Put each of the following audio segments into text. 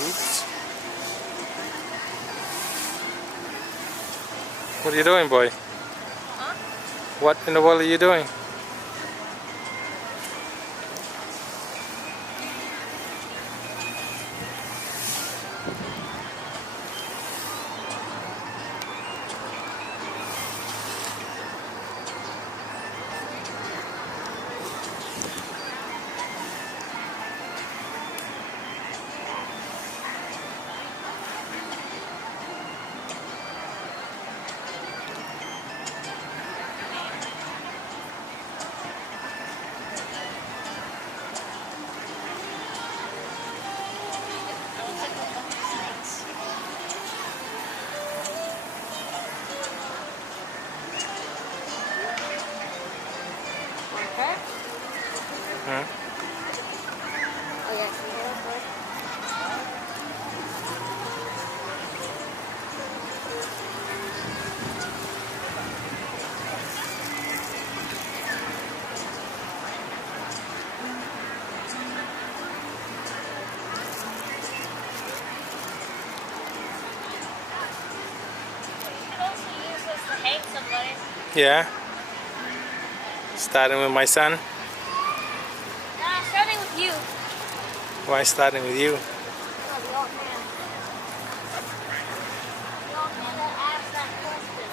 Oops. What are you doing, boy? Huh? What in the world are you doing? Okay. Huh? Oh yeah, can you hear us, bud? You could also use this to hang somebody. Yeah. Starting with my son. Nah, starting with you. Why starting with you? Oh, we all can. We all can ask that question.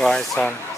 Why, son?